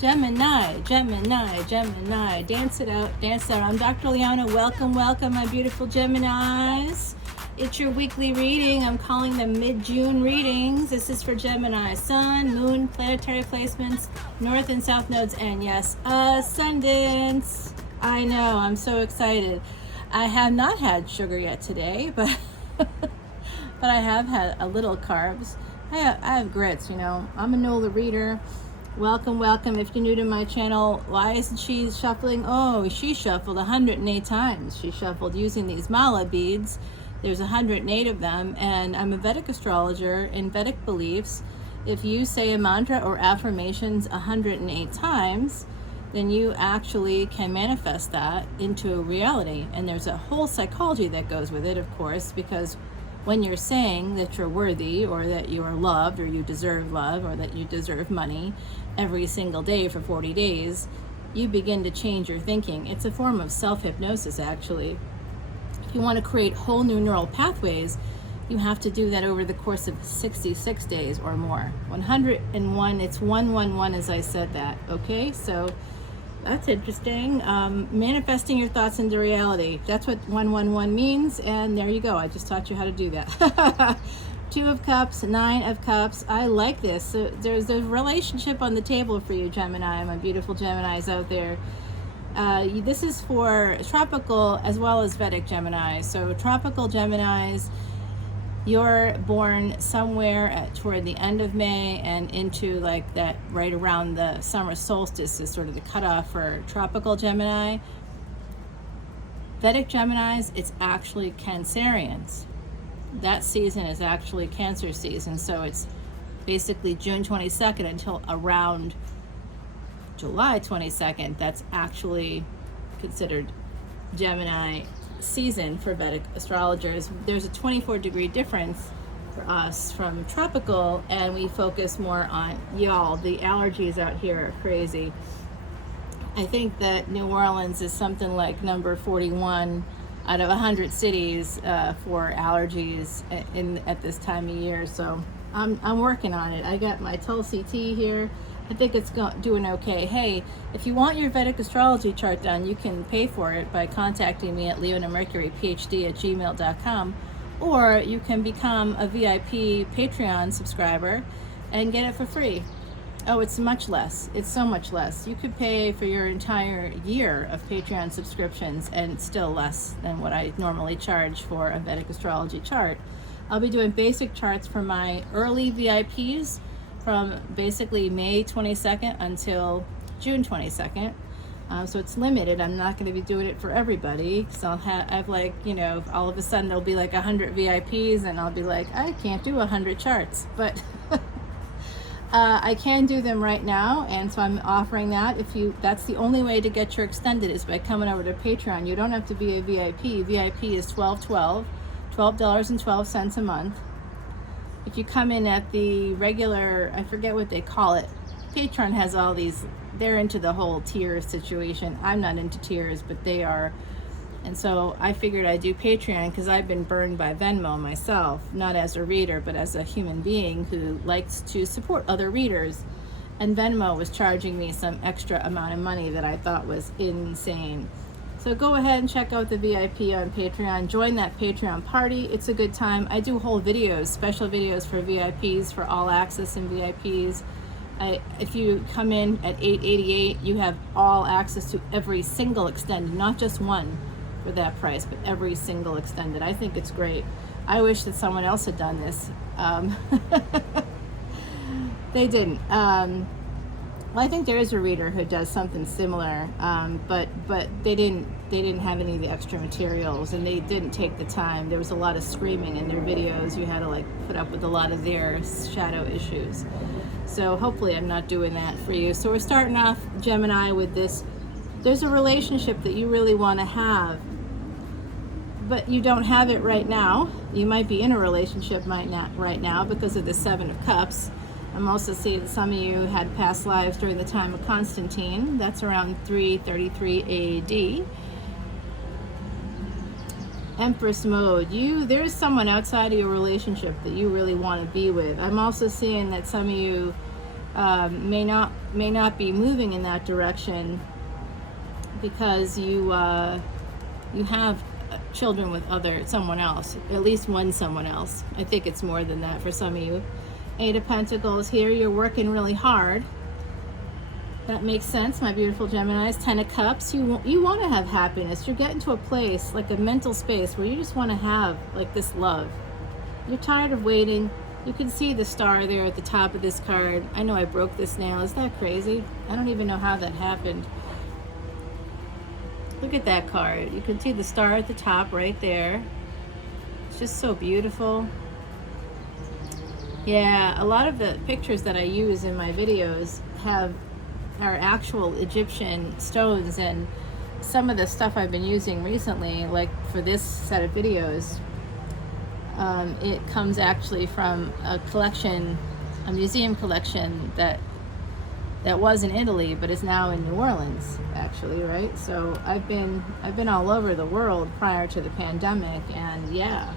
Gemini, Gemini, Gemini. Dance it out, dance it out. I'm Dr. Leona. Welcome, welcome, my beautiful Geminis. It's your weekly reading. I'm calling them mid-June readings. This is for Gemini. Sun, moon, planetary placements, north and south nodes, and yes, ascendants. I know, I'm so excited. I have not had sugar yet today, but but I have had a little carbs. I have grits, you know. I'm a NOLA reader. Welcome, welcome. If you're new to my channel, why isn't she shuffling? Oh, she shuffled 108 times. She shuffled using these mala beads. There's 108 of them, and I'm a Vedic astrologer. In Vedic beliefs, if you say a mantra or affirmations 108 times, then you actually can manifest that into a reality. And there's a whole psychology that goes with it, of course, because when you're saying that you're worthy, or that you are loved, or you deserve love, or that you deserve money every single day for 40 days, you begin to change your thinking. It's a form of self-hypnosis, actually. If you want to create whole new neural pathways, you have to do that over the course of 66 days or more. 101, it's 111 as I said that, okay? So that's interesting. Manifesting your thoughts into reality. That's what 111 means, and there you go. I just taught you how to do that. 2 of Cups, 9 of Cups. I like this. So there's a relationship on the table for you, Gemini, my beautiful Geminis out there. This is for tropical as well as Vedic Gemini. So tropical Geminis, you're born somewhere toward the end of May and into like that right around the summer solstice is sort of the cutoff for tropical Gemini. Vedic Geminis, it's actually Cancerians. That season is actually Cancer season, so it's basically June 22nd until around July 22nd. That's actually considered Gemini season for Vedic astrologers. There's a 24-degree difference for us from tropical, and we focus more on y'all. The allergies out here are crazy. I think that New Orleans is something like number 41 out of 100 cities for allergies at this time of year. So I'm working on it. I got my Tulsi tea here. I think it's doing okay. Hey, if you want your Vedic astrology chart done, you can pay for it by contacting me at leonamercuryphd@gmail.com, or you can become a VIP Patreon subscriber and get it for free. Oh, it's much less. It's so much less. You could pay for your entire year of Patreon subscriptions, and it's still less than what I normally charge for a Vedic astrology chart. I'll be doing basic charts for my early VIPs from basically May 22nd until June 22nd. So it's limited. I'm not going to be doing it for everybody. So I've like, you know, all of a sudden there'll be like 100 VIPs and I'll be like, I can't do 100 charts, but I can do them right now. And so I'm offering that. That's the only way to get your extended is by coming over to Patreon. You don't have to be a VIP. VIP is $12.12 a month. If you come in at the regular, I forget what they call it. Patreon has all these, they're into the whole tier situation. I'm not into tiers, but they are. And so I figured I'd do Patreon because I've been burned by Venmo myself, not as a reader, but as a human being who likes to support other readers. And Venmo was charging me some extra amount of money that I thought was insane. So go ahead and check out the VIP on Patreon. Join that Patreon party. It's a good time. I do whole videos, special videos for VIPs, for all access and VIPs. If you come in at $888, you have all access to every single extended, not just one for that price, but every single extended. I think it's great. I wish that someone else had done this. They didn't. Well, I think there is a reader who does something similar, but they didn't have any of the extra materials, and they didn't take the time. There was a lot of screaming in their videos. You had to like put up with a lot of their shadow issues. So hopefully I'm not doing that for you. So we're starting off, Gemini, with this. There's a relationship that you really want to have, but you don't have it right now. You might be in a relationship right now because of the 7 of Cups. I'm also seeing some of you had past lives during the time of Constantine. That's around 333 AD. Empress mode. There's someone outside of your relationship that you really want to be with. I'm also seeing that some of you may not be moving in that direction because you have children with someone else, at least one someone else. I think it's more than that for some of you. Eight of Pentacles here, you're working really hard. That makes sense, my beautiful Geminis. Ten of Cups, you want to have happiness. You're getting to a place, like a mental space, where you just want to have like this love. You're tired of waiting. You can see the star there at the top of this card. I know I broke this nail. Is that crazy? I don't even know how that happened. Look at that card. You can see the star at the top right there. It's just so beautiful. Yeah, a lot of the pictures that I use in my videos are actual Egyptian stones, and some of the stuff I've been using recently, like for this set of videos, it comes actually from a collection, a museum collection that was in Italy, but is now in New Orleans, actually, right? So I've been all over the world prior to the pandemic, and yeah,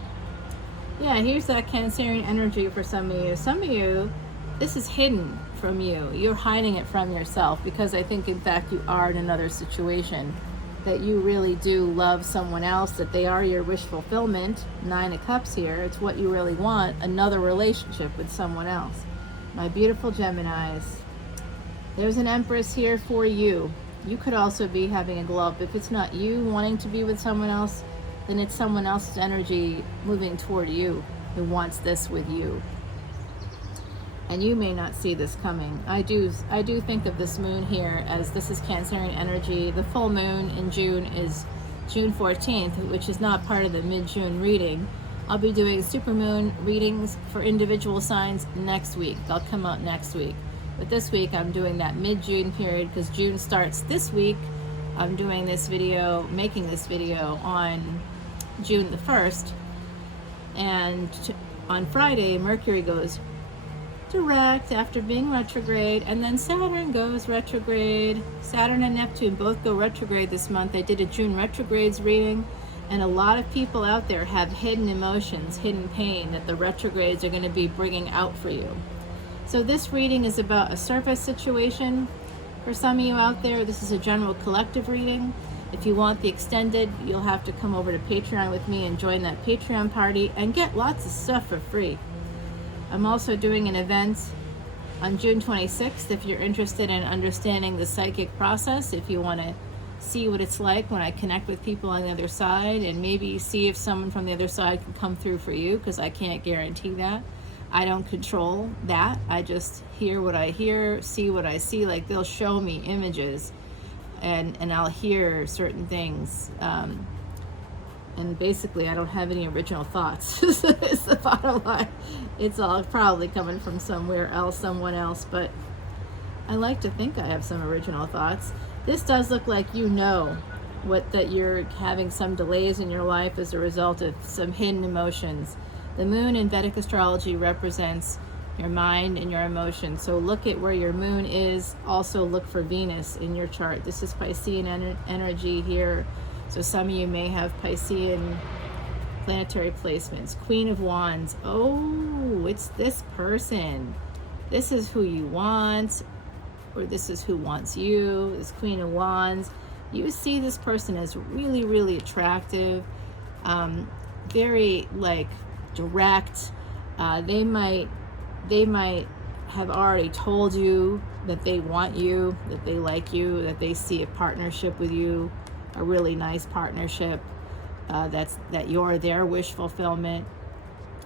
here's that Cancerian energy for some of you. Some of you, this is hidden from you. You're hiding it from yourself, because I think, in fact, you are in another situation, that you really do love someone else, that they are your wish fulfillment. Nine of Cups here. It's what you really want, another relationship with someone else. My beautiful Geminis. There's an Empress here for you. You could also be having a glow up. If it's not you wanting to be with someone else, then it's someone else's energy moving toward you who wants this with you. And you may not see this coming. I do think of this moon here as this is Cancerian energy. The full moon in June is June 14th, which is not part of the mid-June reading. I'll be doing supermoon readings for individual signs next week. They'll come out next week. But this week I'm doing that mid-June period, because June starts this week. I'm doing this video, making this video on June the 1st. And on Friday, Mercury goes direct after being retrograde, and then Saturn goes retrograde. Saturn and Neptune both go retrograde this month. I did a June retrogrades reading, and a lot of people out there have hidden emotions, hidden pain that the retrogrades are going to be bringing out for you. So this reading is about a surface situation. For some of you out there, this is a general collective reading. If you want the extended, you'll have to come over to Patreon with me and join that Patreon party and get lots of stuff for free. I'm also doing an event on June 26th if you're interested in understanding the psychic process, if you want to see what it's like when I connect with people on the other side, and maybe see if someone from the other side can come through for you, because I can't guarantee that. I don't control that. I just hear what I hear, see what I see. Like, they'll show me images, and I'll hear certain things. And basically, I don't have any original thoughts. Is the bottom line. It's all probably coming from somewhere else, someone else. But I like to think I have some original thoughts. This does look like that you're having some delays in your life as a result of some hidden emotions. The moon in Vedic astrology represents your mind and your emotions. So look at where your moon is. Also look for Venus in your chart. This is Piscean energy here. So some of you may have Piscean planetary placements. Queen of Wands. Oh, it's this person. This is who you want, or this is who wants you. This Queen of Wands. You see this person as really, really attractive, very like direct. They might have already told you that they want you, that they like you, that they see a partnership with you, a really nice partnership, that you're their wish fulfillment.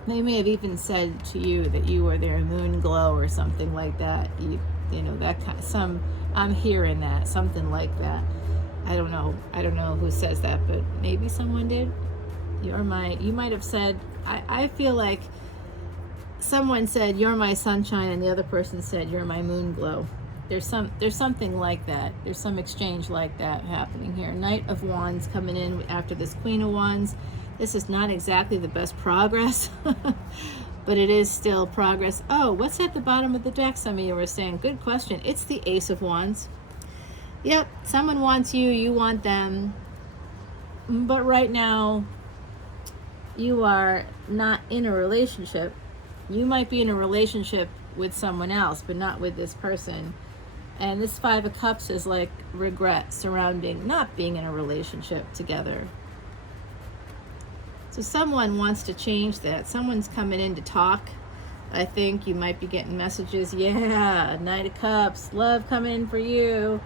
They may have even said to you that you were their moon glow or something like that. You know, that kind of, I'm hearing that, something like that. I don't know who says that, but maybe someone did. You might have said, I feel like someone said you're my sunshine, and the other person said you're my moon glow. There's something like that. There's some exchange like that happening here. Knight of Wands coming in after this Queen of Wands. This is not exactly the best progress, but it is still progress. Oh, what's at the bottom of the deck? Some of you were saying. Good question. It's the Ace of Wands. Yep, someone wants you, you want them. But right now, you are not in a relationship. You might be in a relationship with someone else, but not with this person. And this Five of Cups is like regret surrounding not being in a relationship together. So someone wants to change that. Someone's coming in to talk. I think you might be getting messages. Yeah, Knight of Cups, love coming in for you.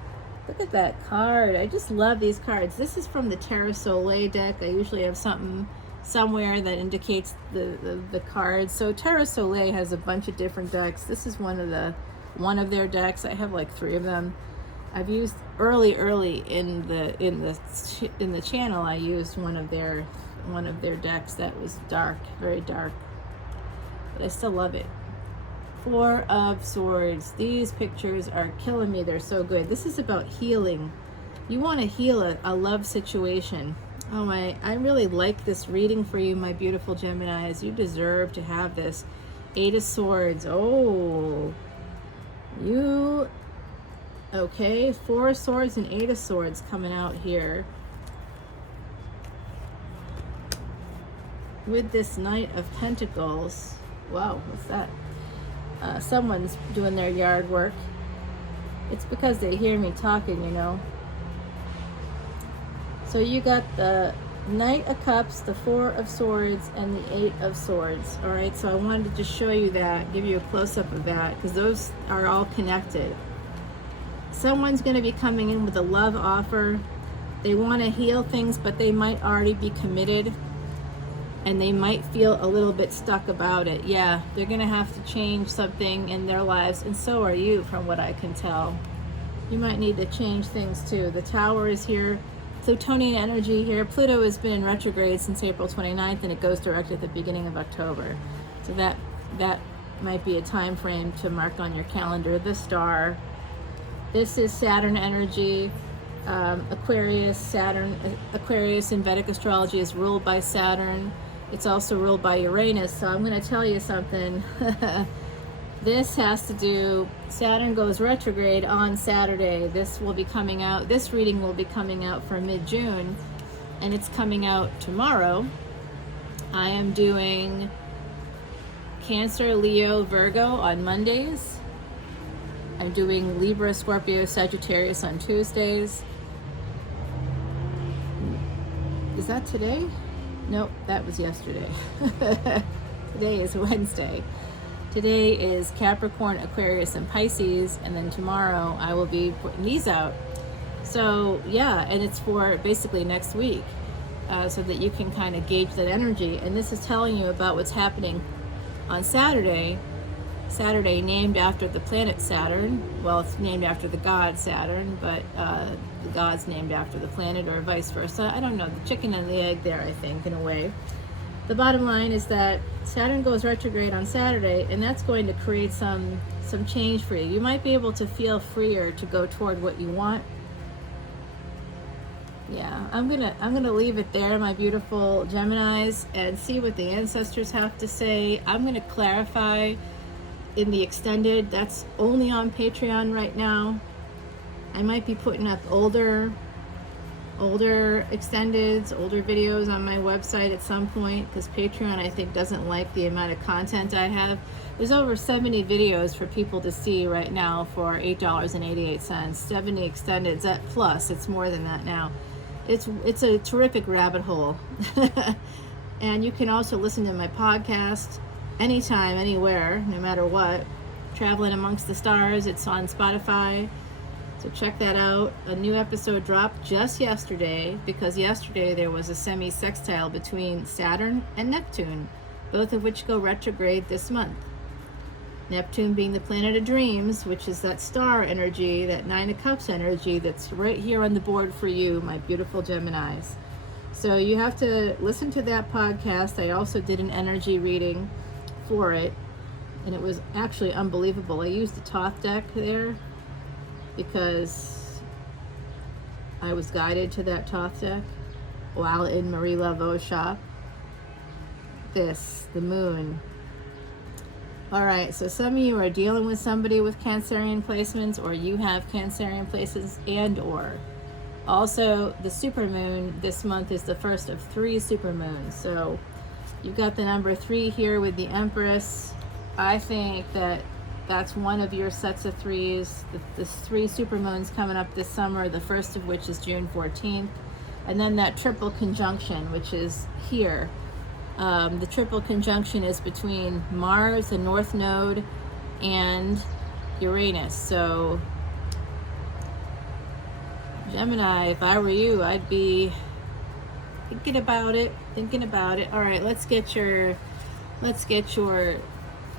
Look at that card. I just love these cards. This is from the Terra Soleil deck. I usually have something somewhere that indicates the cards. So Terra Soleil has a bunch of different decks. This is one of their decks. I have like 3 of them. I've used early in the channel. I used one of their decks that was dark, very dark, but I still love it. 4 of Swords. These pictures are killing me. They're so good. This is about healing. You want to heal a love situation. Oh my, I really like this reading for you, my beautiful Geminis. You deserve to have this. 8 of Swords. Oh, you, okay, 4 of Swords and 8 of Swords coming out here. With this Knight of Pentacles. Wow, what's that? Someone's doing their yard work. It's because they hear me talking, you know. So you got the Knight of Cups, the 4 of Swords, and the 8 of Swords. All right, so I wanted to just show you that, give you a close-up of that, because those are all connected. Someone's going to be coming in with a love offer. They want to heal things, but they might already be committed, and they might feel a little bit stuck about it. Yeah, they're going to have to change something in their lives, and so are you, from what I can tell. You might need to change things too. The Tower is here. Plutonian energy here. Pluto has been in retrograde since April 29th, and it goes direct at the beginning of October. So that might be a time frame to mark on your calendar. The Star. This is Saturn energy. Aquarius, Saturn. Aquarius in Vedic astrology is ruled by Saturn. It's also ruled by Uranus. So I'm going to tell you something. This has to do, Saturn goes retrograde on Saturday. This will be coming out, this reading will be coming out for mid-June, and it's coming out tomorrow. I am doing Cancer, Leo, Virgo on Mondays. I'm doing Libra, Scorpio, Sagittarius on Tuesdays. Is that today? Nope, that was yesterday. Today is Wednesday. Today is Capricorn, Aquarius, and Pisces, and then tomorrow I will be putting these out. So yeah, and it's for basically next week, so that you can kind of gauge that energy. And this is telling you about what's happening on Saturday. Saturday, named after the planet Saturn. Well, it's named after the god Saturn, but the god's named after the planet, or vice versa. I don't know, the chicken and the egg there, I think, in a way. The bottom line is that Saturn goes retrograde on Saturday, and that's going to create some change for you. You might be able to feel freer to go toward what you want. Yeah, I'm gonna leave it there, my beautiful Geminis, and see what the ancestors have to say. I'm gonna clarify in the extended. That's only on Patreon right now. I might be putting up older extendeds, older videos on my website at some point, because Patreon, I think, doesn't like the amount of content I have. There's over 70 videos for people to see right now for $8.88. 70 extendeds, that plus, it's more than that now. It's a terrific rabbit hole. And you can also listen to my podcast anytime, anywhere, no matter what. Traveling Amongst the Stars, it's on Spotify. So check that out. A new episode dropped just yesterday, because yesterday there was a semi-sextile between Saturn and Neptune, both of which go retrograde this month. Neptune being the planet of dreams, which is that star energy, that 9 of Cups energy that's right here on the board for you, my beautiful Geminis. So you have to listen to that podcast. I also did an energy reading for it, and it was actually unbelievable. I used the Thoth deck there because I was guided to that Thoth deck while in Marie Laveau's shop. The moon. All right, so some of you are dealing with somebody with Cancerian placements, or you have Cancerian placements, and or also the supermoon this month is the first of 3 supermoons. So you've got the number 3 here with the Empress. I think that That's one of your sets of threes. The three supermoons coming up this summer, the first of which is June 14th. And then that triple conjunction, which is here. The triple conjunction is between Mars, the North Node, and Uranus. So Gemini, if I were you, I'd be thinking about it. All right, let's get your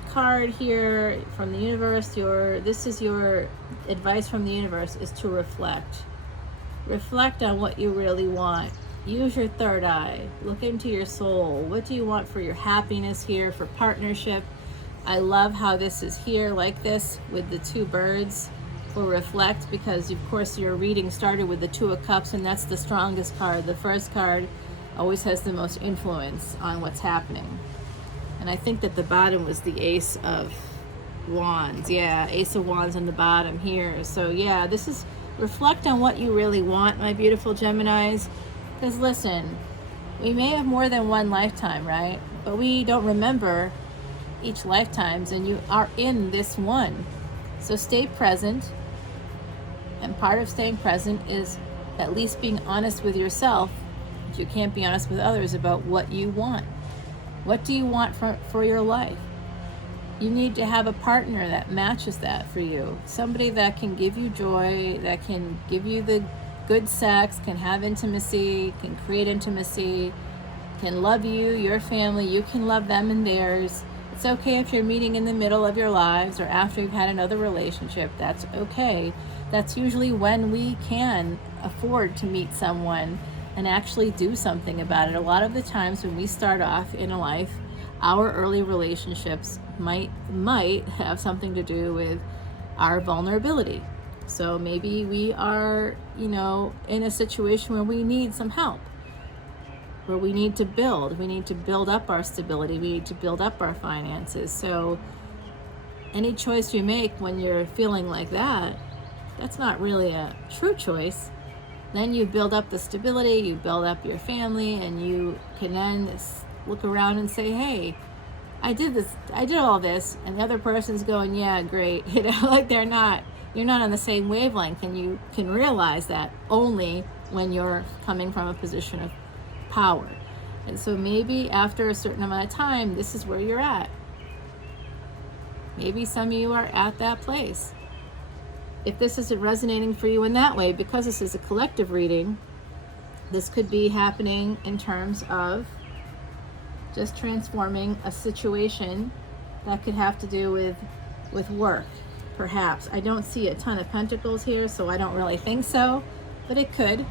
card here from the universe. This is your advice from the universe, is to reflect on what you really want. Use your third eye, look into your soul. What do you want for your happiness here, for partnership? I love how this is here like this with the two birds for reflect, because of course your reading started with the Two of Cups, and that's the strongest card. The first card always has the most influence on what's happening. And I think that the bottom was the Ace of Wands. Yeah, Ace of Wands on the bottom here. So yeah, this is reflect on what you really want, my beautiful Geminis. Because listen, we may have more than one lifetime, right? But we don't remember each lifetimes, and you are in this one. So stay present. And part of staying present is at least being honest with yourself. If you can't be honest with others about what you want. What do you want for your life? You need to have a partner that matches that for you. Somebody that can give you joy, that can give you the good sex, can have intimacy, can create intimacy, can love you, your family, you can love them and theirs. It's okay if you're meeting in the middle of your lives or after you've had another relationship. That's okay. That's usually when we can afford to meet someone and actually do something about it. A lot of the times when we start off in a life, our early relationships might have something to do with our vulnerability. So maybe we are, in a situation where we need some help, where we need to build up our stability, we need to build up our finances. So any choice you make when you're feeling like that, that's not really a true choice. Then you build up the stability, you build up your family, and you can then look around and say, hey, I did all this, and the other person's going, yeah, great. Like you're not on the same wavelength, and you can realize that only when you're coming from a position of power. And so maybe after a certain amount of time, this is where you're at. Maybe some of you are at that place. If this isn't resonating for you in that way, because this is a collective reading, this could be happening in terms of just transforming a situation that could have to do with work, perhaps. I don't see a ton of pentacles here, so I don't really think so, but it could.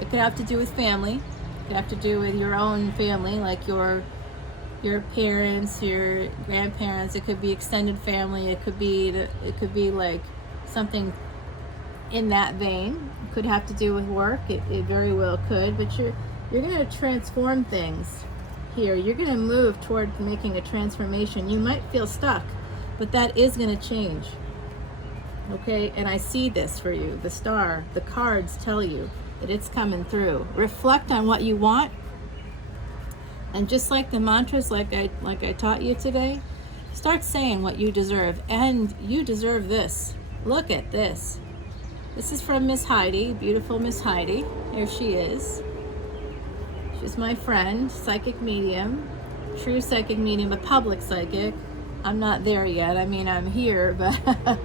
It could have to do with family. It could have to do with your own family, like your parents, your grandparents. It could be extended family. It could be like something in that vein. It could have to do with work. It very well could, but you're going to transform things here. You're going to move toward making a transformation. You might feel stuck, but that is going to change. Okay, and I see this for you. The star, the cards tell you that it's coming through. Reflect on what you want, and just like the mantras, like I taught you today, start saying what you deserve. And you deserve this. Look at this. This is from Miss Heidi, beautiful Miss Heidi. Here she is. She's my friend, psychic medium, true psychic medium, a public psychic. I'm not there yet. I mean, I'm here, but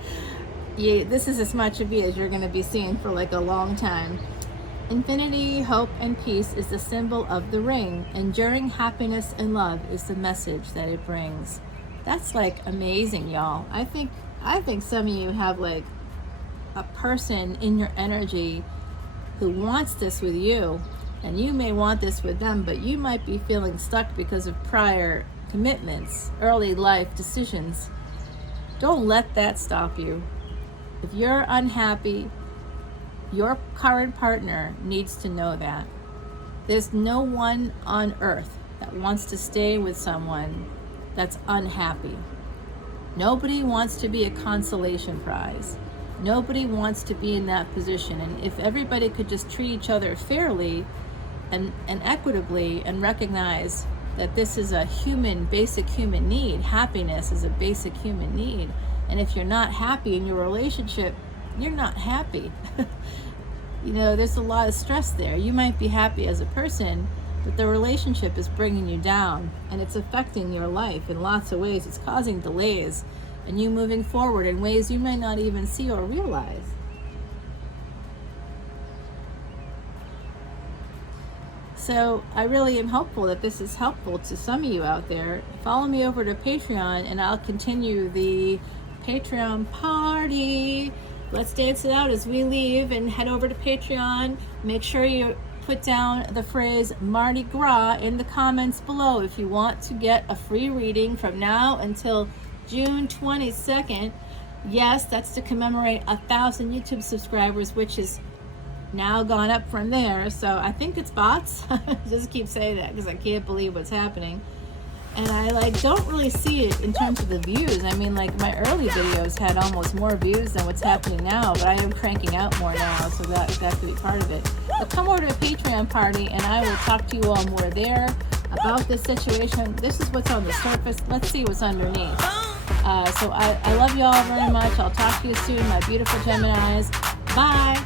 yeah, this is as much of me as you're going to be seeing for like a long time. Infinity, hope, and peace is the symbol of the ring. Enduring happiness and love is the message that it brings. That's like amazing, y'all. I think some of you have like a person in your energy who wants this with you, and you may want this with them, but you might be feeling stuck because of prior commitments, early life decisions. Don't let that stop you. If you're unhappy, your current partner needs to know that. There's no one on earth that wants to stay with someone that's unhappy. Nobody wants to be a consolation prize. Nobody wants to be in that position. And if everybody could just treat each other fairly and equitably and recognize that this is a basic human need, happiness is a basic human need, And if you're not happy in your relationship, you're not happy. You know, there's a lot of stress there. You might be happy as a person, but the relationship is bringing you down, and it's affecting your life in lots of ways. It's causing delays and you moving forward in ways you may not even see or realize. So I really am hopeful that this is helpful to some of you out there. Follow me over to Patreon and I'll continue the Patreon party. Let's dance it out as we leave and head over to Patreon. Make sure you put down the phrase Mardi Gras in the comments below if you want to get a free reading from now until June 22nd. Yes, that's to commemorate 1,000 YouTube subscribers, which is now gone up from there. So I think it's bots. Just keep saying that because I can't believe what's happening. And I don't really see it in terms of the views. I mean, like, my early videos had almost more views than what's happening now, but I am cranking out more now, so that has to be part of it. But come over to a Patreon party and I will talk to you all more there about this situation. This is what's on the surface. Let's see what's underneath. So I love you all very much. I'll talk to you soon, my beautiful Geminis. Bye.